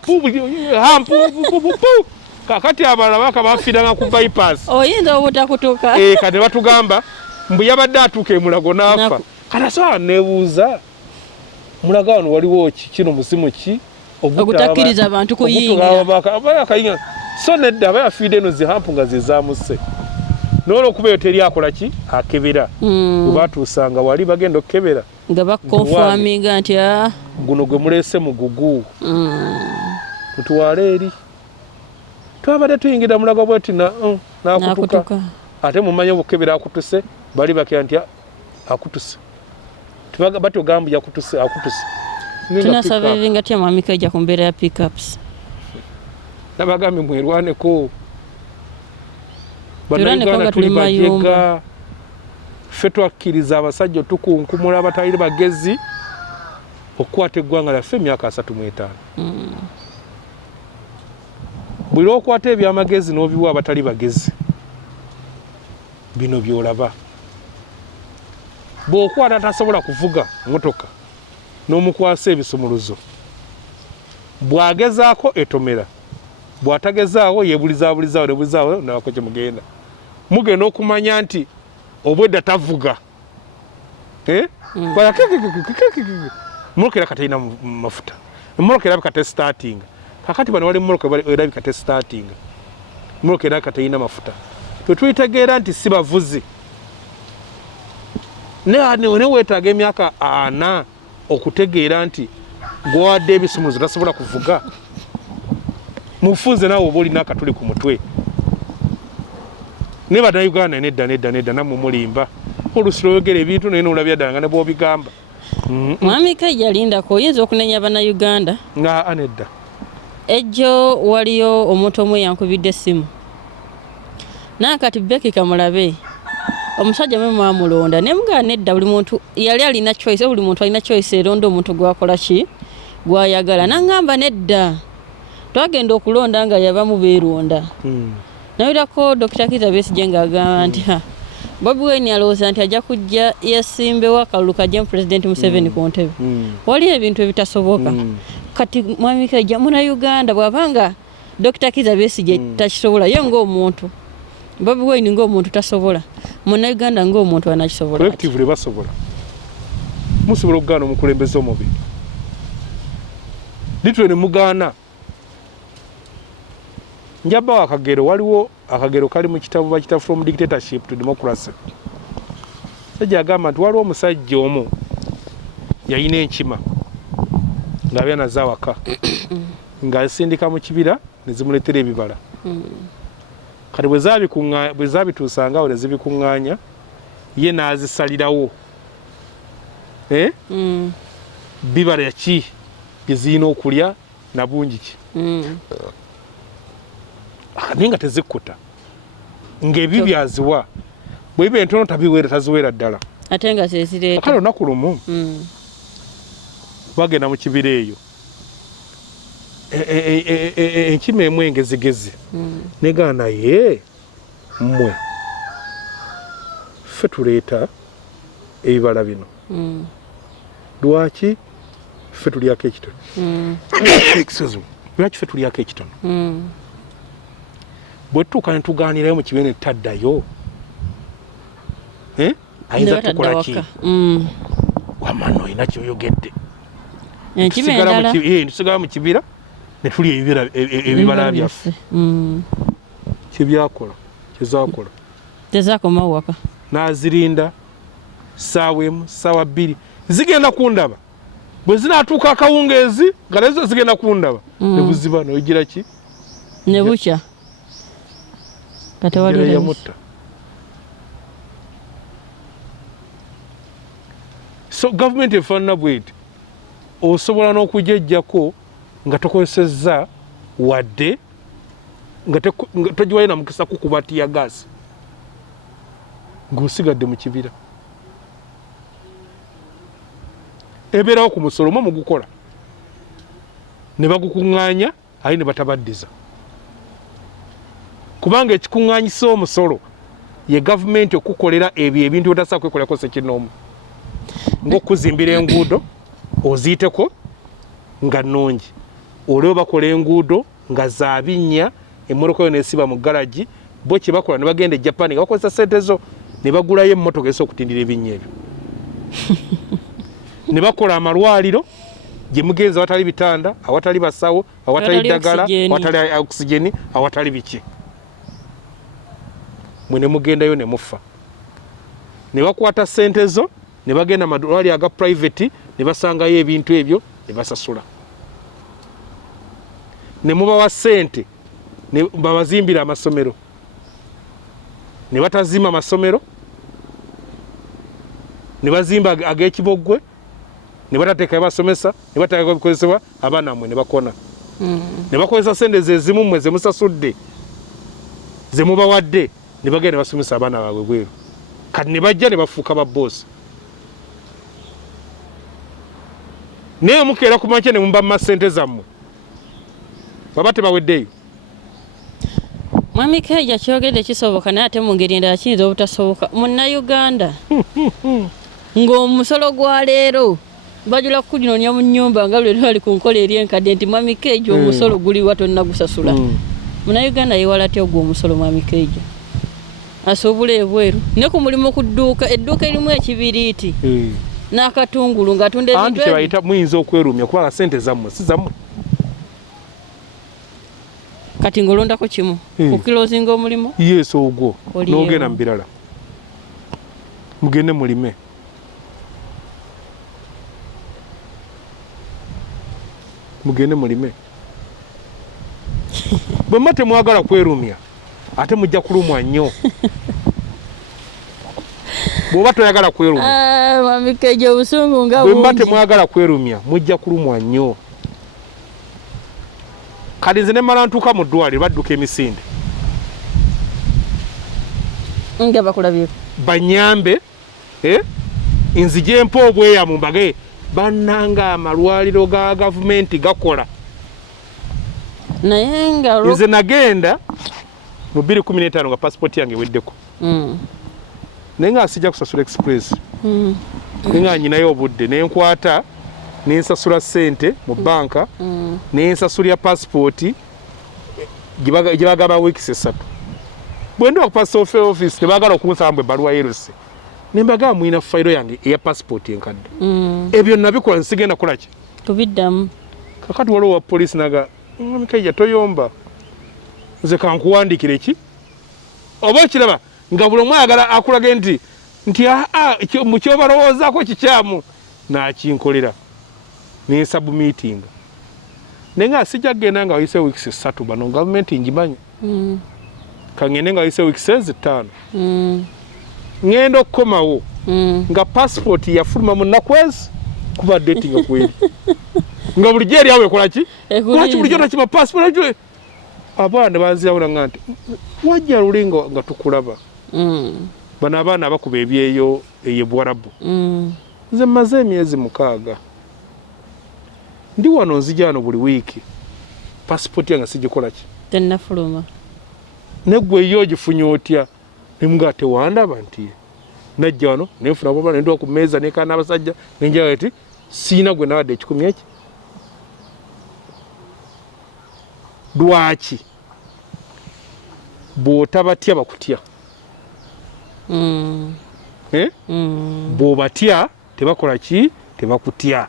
kakati abalala baka bafiiranga ku bypass oyinza obutakutuka kati batugamba mbu yabadde atuuka emulago n'afa kati asobola nebuuza mulago wano waliwo kino musimu ki ogutakkiriza abantu kuyingira so nedda aba yafiidde eno zihampu nga zezamuse n'olwokuba eyo teri akola ki akebera bwe batuusanga wali bagenda okukebera nga bakonfaminga nti guno gwe muleese mugugu mutuwala eri twabadde tuyingira mulago bweti nakutuka ate mumanye obukebera akutuse bali bakira nti akutuse batugamba yakutuse tunasavivinga tya Mwami Kaija ku mbeera ya pickups nabagambye mwerwaneko bannayuganda tuli bajega ffe twakkiriza abasajja tukunkumula abatali bagezi okukwata eggwanga lyaffe emyaka 35 buli lwokwata ebyamagezi n'obiwa abatali bagezi bino byolaba bw'okwata tasobola kuvuga motoka n'omukwasa ebisumuluzo bw'agezaako etomera bw'atagezaawo yebulizaawo nabako kye mugenda okumanya nti obwedda tavuga moloka era katalina mafuta moloka erabika testartinga kakati bano wali moloka erabika testartinga moloka era katalina mafuta twetwitegeera nti si bavuzi ne weetaaga emyaka 4 okutegeera nti gwawadde ebisumuzo tasobola kuvuga mufunze naawe oba olina akatuli ku mutwe ne bannayuganda nedda nammwe mulimba olusi lwogera ebintu naye nolabya ddala nga ne bw'obigamba Mwami Kaija lindako oyinza okunenya bannayuganda nga nedda ejjo waliyo omuntu omwe yankubidde essimu nakati Beki Kamulabe omusajja mwe mwamulonda ne mugaa nedda buli muntu yali alina choice buli muntu alina choice eronda omuntu gwakola ki gwayagala nangamba nedda twagenda okulonda nga yabamu beeronda nawirako Dr. Kiza Besigye ng'agamba nti Bobi Wine alowooza nti ajja kujja yesimbewo akalulu kajja President Museveni ku ntebe wali ebintu ebitasoboka kati Mwami Kaija Munnayuganda bw'abanga Dr. Kiza Besigye takisobola ye ng'omuntu Bobi Wine ng'omuntu tasobola Munnayuganda ng'omuntu anakisobola collectively basobola musobola okugaana omukulembeze omubi litwe ne mugaana njabbawo akagero waliwo akagero kali mu kitabu bakita From Dictatorship to Democracy Sajja agamba nti waliwo omusajja omu yalina enkima ng'abeera nazo awaka ng'azisindika mu kibira ne zimuleetera ebibala. Kati bwe zaabituusanga awo ne zibikuŋŋaanya ye n'azisalirawo bibala ki bye zirina okulya na bungi ki naye nga tezikkuta ng'ebyo byaziwa bwe biba entono taziweera ddala ate nga zezireeta. Kale olunaku lumu bagenda mu kibira eyo enkima emu engezigezi negana naye mmwe ffe tuleeta ebibala bino lwaki ffe tulyako ekitono lwaki ffe tulyako ekitono bwe tutuuka ne tugaanirayo mu kibira ne taddayo ayinza tukola ki wamano olina kyoyogedde tusigala mu kibira ne tulya ebibala byaffe kyebyakola kyezakola tezakomawo waka n'azirinda ssaawa emu ssaawa bbiri zigenda kundaba bwe zinaatuuka akawungeezi nga nazo zigenda kundaba ne buziba noyigira ki ne bukya yamutta. So gavumenti efaanana bweti osobola n'okujejjako nga tokozesezza wadde nga togiwayo na mukisa kukuba tiya gaasi ng'osigadde mu kibira ebeerawo ku musolo mwe mugukola ne bagukuŋŋaanya ayi ne batabaddiza kubanga ekikuŋŋaanyisa omusolo ye gavumenti okukolera ebyo ebintu byotasaa kwekolerako sekinoomu ng'okuzimbira enguudo oziiteko nga nnungi olwo bakola enguudo nga za binnya emmotoka yo neesiba mu galagi bo kye bakola ne bagenda e Japan nga bakozesa sente zo ne bagulayo emmotoka esa okutindira ebinnya ebyo ne bakola amalwaliro gye mugenzi awatali bitanda awatali basawo awatali ddagala awatali oxygeni awatali biki mwe ne mugendayo ne mufa ne bakwata sente zo ne bagenda amalwaliro aga private ne basangayo ebintu ebyo ne basasula ne mubawa sente ne babazimbira amasomero ne batazimba amasomero ne bazimba ag'ekiboggwe ne batateeka basomesa ne batateeka bikozesebwa abaana mmwe ne bakona ne bakozesa sente zezimu mmwe ze musasudde ze mubawadde ne bagenda ne basomesa abaana baabwe bweru kati ne bajja ne bafuuka babboosi naye mukeera ku makya ne mumba mu masente zammwe baba tebaweddeyo. Mwami Kaija kyogedde kisoboka naye ate mu ngeri endala kiyinza obutasoboka munnayuganda ng'omusolo gwa leero bajula kuginoonya mu nnyumba nga buli lwali ku nkola eri enkadde nti Mwami Kaija omusolo guliwa tonna gusasula. Munnayuganda yewala atya ogwo omusolo Mwami Kaija asobola ebweru ne ku mulimu ku dduuka edduuka erimu ekibiriiti n'akatungulu ng'atunda ebintu ebyo kyebayita muyinza okwerumya kubanga sente zammwe si zammwe kati ng'olondako kimu okukirozinga omulimu yesu ogwo n'ogenda mu birala mugende mulime bwe mma temwagala kwerumya ate mujja kulumwa nnyo bw'oba toyagala kwerumya Mwami Kaija obusungu nga bwe mba temwagala kwerumya mujja kulumwa nnyo. Kati nze ne mmala ntuuka mu ddwaliro badduka emisinde nga bakulabyeko banyambe nzije mpa obweyamu mbage bannanga amalwaliro ga gavumenti gakola naye nga nze nagenda mu 2015 nga passport yange weddeko naye nga sijja kusasula express naye nga nyinayo obudde nenkwata nensasula sente mu banka nensasulya passport gye bagamba weeks 3 bwe ndi okupasa office tebagala okunsaba mbwe ebbaluwa yeruse ne mbagamba mwina fayiro yange eya passport enkadde ebyo nabikola nsigenda kolaki tubiddamu kakati waliwo wa poliisi naga Mwami Kaija toyomba nze kankuwandikire ki oba okiraba nga buli omu ayagala akulage nti nti mu kyobalowoozaako kikyamu n'akinkolera ne submitting naye nga sijja kugenda nga wayise weeks 3 bano gavumenti ngimanyi kangende nga wayise weeks 5 ngenda okukomawo nga passport yafuluma mu nnaku ezi kuba dating kweri nga bulijjo eri awo ekola ki lwaki bulijjo nakima passport abaana banzirawula nti wajja luli nga tukulaba bano abaana abakuba ebyeyo eyebwarabu nze mmaze emyezi 6 ndi wano nzija wano buli wiiki passport yange sigikola ki tennafuluma neggwe yo ogifunye otya nemuga tewandaba nti najja wano nenfuna baba nendiwa ku meeza nekana abasajja nenjawo eti siina gwe nawadde ekikumi eki lwaki bw'otabatya bakutya bw'obatya tebakola ki tebakutya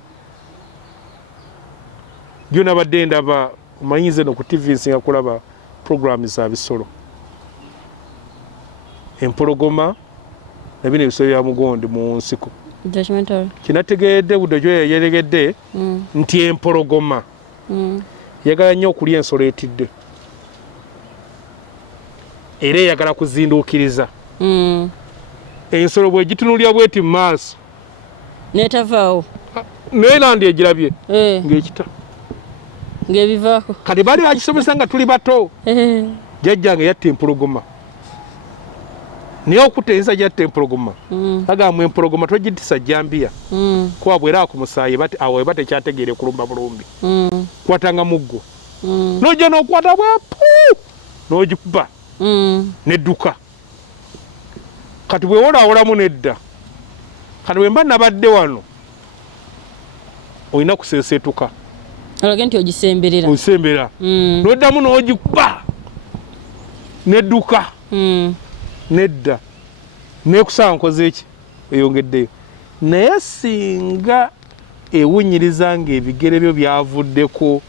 gyo nabadde ndaba omanyize no ku TV nsinga kulaba programu za bisolo empologoma nabino ebisolo bya mugonde mu nsiko kinategeredde Butujju yeyeregedde nti empologoma yagala nnyo okulya ensolo etidde era eyagala kuzinduukiriza ensolo bwegitunulya bweti mu maaso netavaawo naye nandi egirabye ng'ekita ng'ebivaako kati baali bagisomesa nga tuli bato jjajjange yatta empologoma naye okuteesa yatta empologoma agamba empologoma togitisa jambiya kuba bwera ku musaayi awo eba tekyategeere kulumba bulumbi kwatanga muggo nojja n'okwata bwepu n'ogikuba nedduka kati bwewolaawolamu nedda kati bwe mba nabadde wano olina kuseeseetuka alage nti ogisemberera ogisembera noddamu n'ogikuba nedduka nedda nekusaba nkoze eki eyongeddeyo naye singa ewunyiriza ng'ebigere byo byavuddeko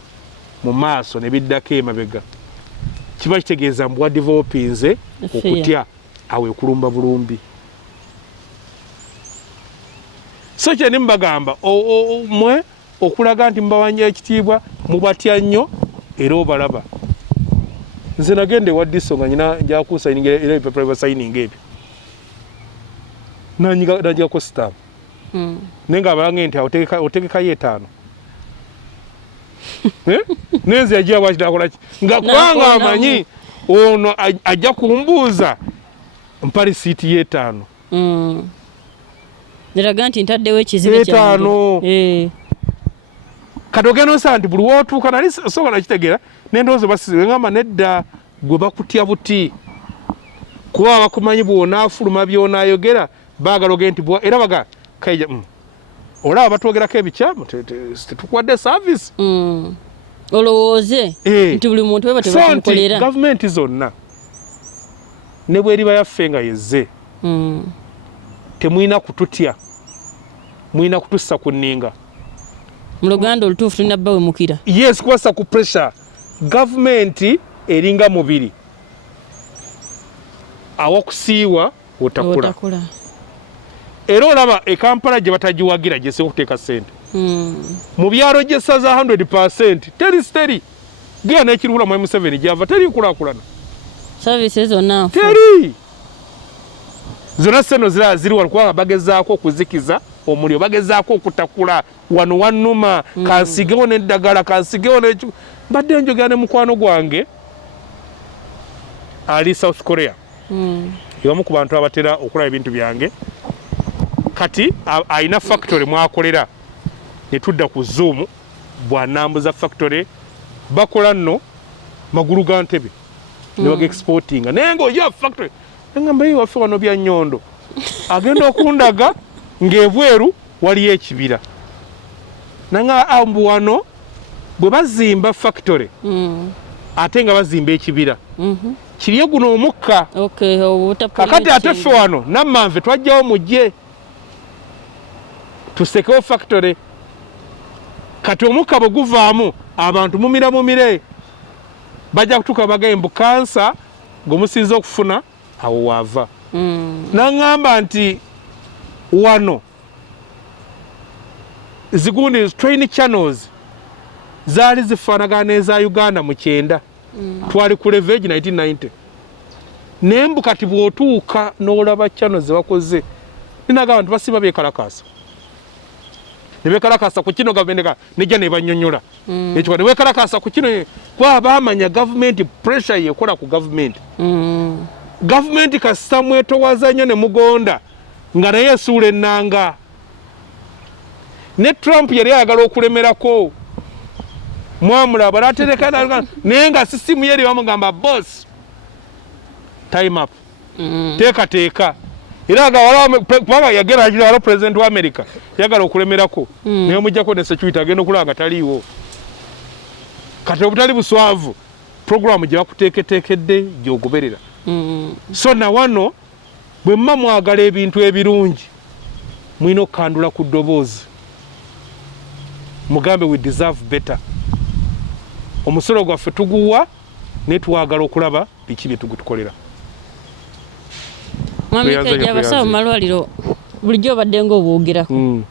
mu maaso ne biddako emabega kiba kitegeeza mbu wadevelopinze okutya awo ekulumba bulumbi so kyeni mubagamba mwe okulaga nti mubawanja ekitiibwa mubatya nnyo era obalaba nze nagenda ewa diso nga nyina njakusayininga era ebipapula byasayininga ebyo nanjigako sitamu naye nga abalange nti otegekayo 5 nenze yagira bwakitakolaki nga kubanga amanyi ono ajja kumbuuza mpa risiiti ye 5 neraga nti ntaddewo ekizibu kyange kati ogenda osaba nti buli wootuuka nali sobola nakitegeera nendowooza basize ngamba nedda gwe bakutya buti kuba bakumanyi bwonaafuluma byonaayogera baagala ogende nti era baga kaija olaba batwogerako ebikyamu tetukwadde service olowooze nti buli muntu weba tebamukolera gavumenti zonna ne bweriba yaffe nga yezze temulina kututya mulina kutussa ku nninga mu Luganda olutuufu tulina bbawe mukira yes kubassa ku pressure gavumenti eringa mubiri awakusiiwa otakula era olaba ekampala gye batagiwagira gye singa okuteeka ssente mu byalo gy'essaza 100% teri gera n'ekirubula mu M7 gyava teri nkulaakulana services zonna teri zonna seno ziri wano kubanga bagezaako okuzikiza omuliro bagezaako okutakula wano wannuma kansigewo n'eddagala kansigewo n'ekyo mbadde njogera ne mukwano gwange ali South Korea y'omu ku bantu abatera okulaba ebintu byange kati alina factory mwakolera ne tudda ku Zoom bwanambuza factory bakola nno magulu ga ntebe ne baga exportinga naye ng'oyo factory ngamba yi waffe wano bya nnyondo agenda okundaga ng'ebweru waliyo ekibira nanga ambu wano bwe bazimba factory ate nga bazimba ekibira kiriyo guno omukka kakati ate ffe wano nammanve twajjawo mujje tusekewo factory kati omukka bwe guvaamu abantu mumire bajja kutuuka bagembu kansa gwemusinza okufuna awo waava naŋŋamba nti wano zigundi train channels zaali zifaanagana n'eza Uganda mu 9 twali ku Levege 1990 nembu kati bw'otuuka n'olaba channels ze bakoze ninaga abantu basiba beekalakaasa ne beekalakaasa ku kino gavumenti nejja ne bannyonnyola ekyo ne beekalakaasa ku kino kuba baamanya gavumenti pressure yekola ku gavumenti gavumenti kasita mwetowaza nnyo ne mugonda nga naye esuula ennanga ne Trump yali ayagala okulemerako mwamulaba n'atereka naye nga sisimu ye eri bamugamba boss time up teekateeka era nga kubanga yagera waliwo president wa America yagala okulemerako naye mujjako ne security agenda okulaba nga taliiwo kati obutali buswavu programu gye bakuteeketeekedde gy'ogoberera so na wano bwe mma mwagala ebintu ebirungi mulina okukandula ku ddoboozi mugambe we deserve better omusolo gwaffe tuguwa naye twagala okulaba biki bye tugutukolera Mwami Kaija abasawo mu malwaliro bulijjo obadde ng'obwogerako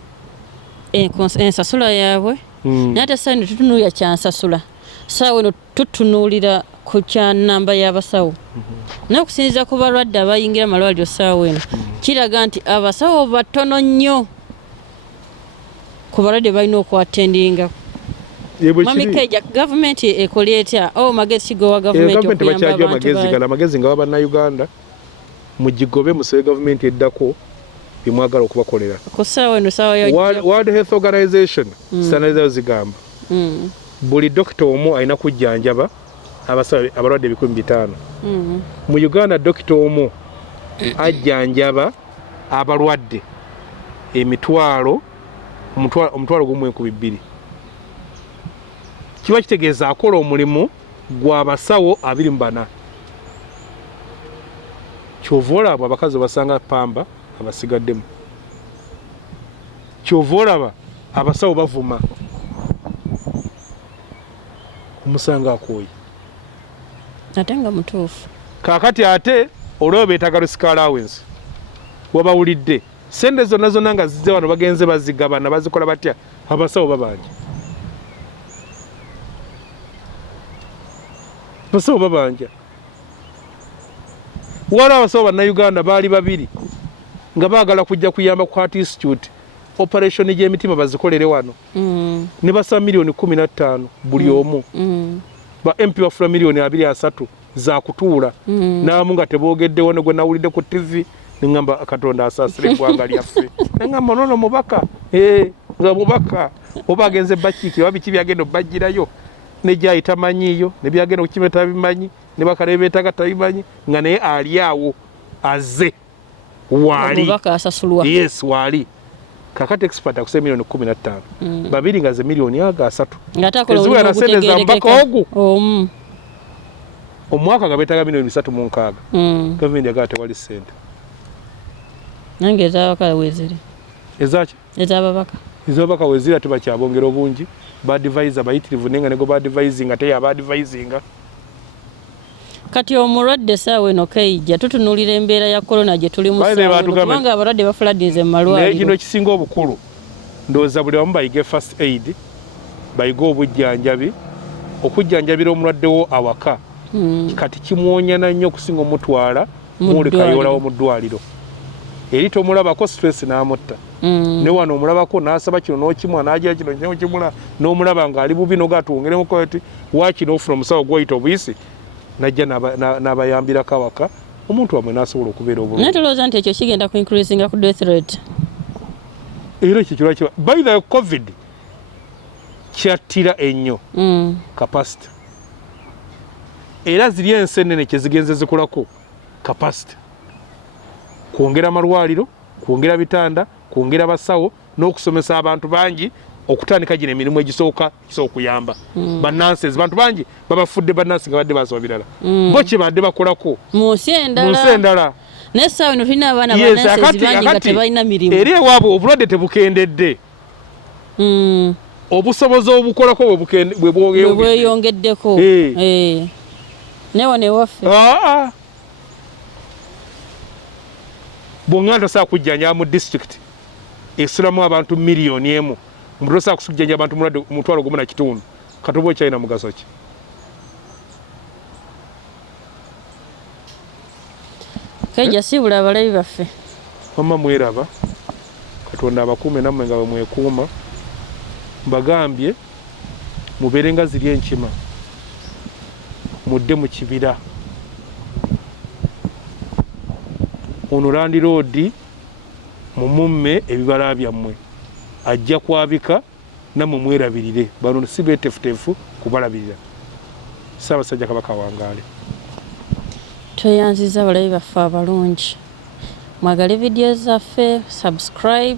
ensasula yaabwe naye ate saa eno tutunuulira kyansasula saawa eno tutunuulira ku kya nnamba y'abasawo naye okusinziira ku balwadde abayingira amalwaliro saawa eno kiraga nti abasawo batono nnyo ku balwadde balina okwatendinga Mwami Kaija gavumenti ekola etya magezi kigowa gavumenti okuyamba abantu amagezi nga bannayuganda mugigobe musabe gavumenti eddako bimwagala okubakolera kusaawa eno saawa ya World Health Organization standards zigamba buli dokita omu alina kujjanjaba abalwadde 500 mu Uganda dokita omu ajjanjaba abalwadde omutwalo gumu 2,000 kiba kitegeeza akola omulimu gw'abasawo 24 kyova olaba abakazi basanga pamba abasigaddemu kyova olaba abasawo bavuma omusanga akooye ate nga mutuufu kaakati ate olwo beetaga risika allowance wabawulidde sente zonna zonna nga zizze wano bagenze bazigabana bazikola batya abasawo babanja abasawo babanja waliwo abasawo bannayuganda baali 2 nga baagala kujja kuyamba ku Heart Institute operation gy'emitima bazikolere wano ne basaba $15,000,000 buli omu ba MP bafuna $2,300,000 za kutuula naamu nga teboogeddewo ne gwe nawulidde ku TV neŋŋamba Katonda asaasire eggwanga lyaffe neŋŋamba nono mubaka nga mubaka oba agenze bakiiki oba biki byagenda obbajjirayo ne gyayita manyiiyo ne byagenda okukima tabimanyi ne bakale beetaga tabimanyi nga naye ali awo azze waali yes waali kakati expert akuse $15,000,000 babiri nga ze $3,300,000 eziwera na sente za mbaka ogu omwaka nga beetaga $3,600,000 gavumenti yagala tewali sente nange ezababaka weziri ezaki ezababaka weziri ate bakyabongera obungi badvisor bayitirivu nenga nego badvising ate yabadvisinga kati omulwadde saawa eno Kaija tutunuulira embeera ya corona gye tuli mu kubanga abalwadde bafuladdize mu malwaliro naye kino ekisinga obukulu ndowooza buli wamu bayige first aid bayige obujjanjabi okujjanjabira omulwaddewo awaka kati kimwonyana nnyo okusinga omutwala muli kayolawo mu ddwaliro eri tomulabako stress n'amutta ne wano omulabako n'asaba kino n'okimwa n'agira kino n'okimula n'omulaba ng'ali bubi n'ogatwongeremu ati waakino ofuna omusawo gw'oyita obuyisi najja n'abayambirako awaka omuntu wamwe n'asobola okubeera obulungi naye tulowooza nti ekyo kigenda ku increasinga ku death rate era ekyo kirwa kiba by the covid kyattira ennyo capacity era ziri enseenene kye zigenze zikolako capacity kwongera amalwaliro kwongera bitanda kwongera basawo n'okusomesa abantu bangi okutandika gino emirimu egisooka okuyamba bannansi bantu bangi babafudde bannansi nga badde basoma birala bo kye badde bakolako mu nsi endala n'essaawa eno tulina abaana bannansi bangi nga tebalina mirimu era ewaabwe obulwadde tebukendedde obusobozi obukolako bwe bweyongeddeko newa newaffe bw'oŋŋanda saa kujjanjaba mu district esulamu abantu miliyoni emu mudosa kusujjanja abantu mulwadde mutwalo gumu na kitundu katobo kyalina mugaso ki? Kaija sibula abalabi baffe mama mweraba Katonda abakuume nammwe nga bwemwekuuma mbagambye mubeere nga ziri enkima mudde mu kibira ono Land Road mumumme ebibala byammwe ajja kwabika nammwe mwerabirire bano si beetefutefu kubalabirira. Ssaabasajja Kabaka wangaale. Tweyanziza abalabi baffe abalungi mwagale vidiyo zaffe subscribe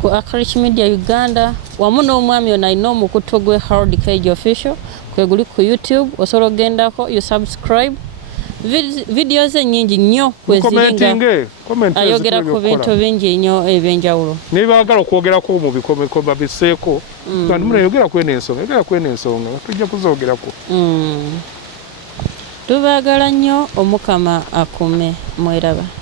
ku Akarish Media Uganda wamu n'omwami ono alina omukutu gwe Harold Kaija Official kwe guli ku YouTube osobola ogendako you subscribe video ze nyingi nnyo kweziringa ayogera ku bintu bingi nnyo ebyenjawulo nebagala okwogerako mu bikomeko babiseeko kandi munayogera kwene ensonga tujja kuzoogerako tubaagala nnyo omukama akume mweraba.